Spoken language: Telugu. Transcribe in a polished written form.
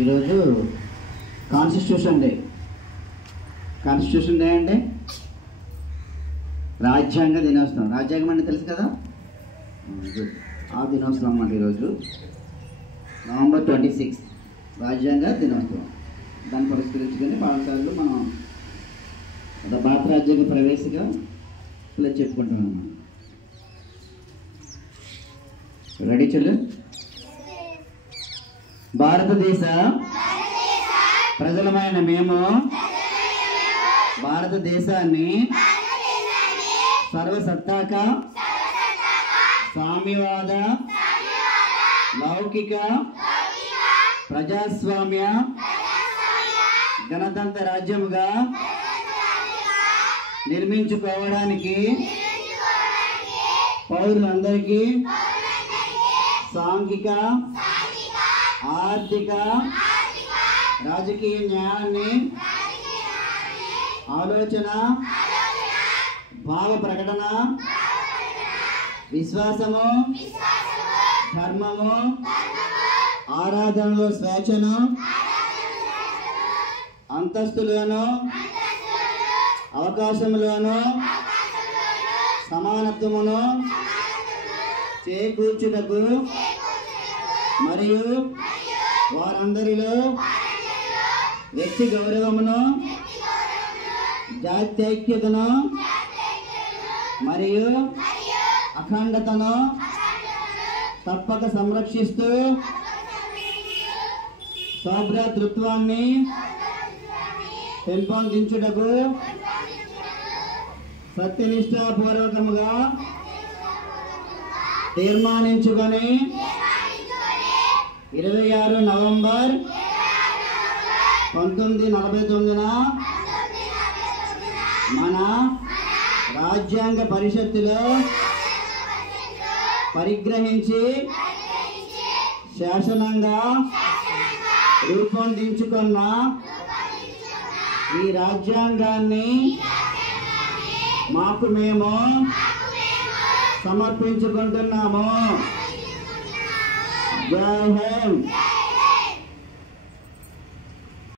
ఈరోజు కాన్స్టిట్యూషన్ డే. కాన్స్టిట్యూషన్ డే అంటే రాజ్యాంగ దినోత్సవం. రాజ్యాంగం అంటే తెలుసు కదా, ఆ దినోత్సవం అన్నమాట. ఈరోజు నవంబర్ 26 రాజ్యాంగ దినోత్సవం. దాన్ని పురస్కరించుకొని పాఠశాలలో మనం భారత రాజ్యాంగ ప్రవేశిగా ఇలా చెప్పుకుంటున్నాం. రెడీ చెల్లు. భారతదేశ ప్రజలమైన మేము భారతదేశాన్ని సర్వసత్తాక సామ్యవాద లౌకిక ప్రజాస్వామ్య గణతంత్ర రాజ్యముగా నిర్మించుకోవడానికి పౌరులందరికీ సాంఘిక ఆర్థిక రాజకీయ న్యాయాన్ని ఆలోచన భావ ప్రకటన విశ్వాసము ధర్మము ఆరాధనలో స్వేచ్ఛను అంతస్తులోను అవకాశములోను సమానత్వమును చేకూర్చుటకు మరియు వారందరిలో వ్యక్తి గౌరవమును జాత్యైక్యతను మరియు అఖండతను తప్పక సంరక్షిస్తూ సౌభ్రాతృత్వాన్ని పెంపొందించుటకు సత్యనిష్టాపూర్వకముగా తీర్మానించుకొని 26 నవంబర్ 1949న మన రాజ్యాంగ పరిషత్తులో పరిగ్రహించి శాసనంగా రూపొందించుకున్న ఈ రాజ్యాంగాన్ని మాకు మేము సమర్పించుకుంటున్నాము. జై హింద్.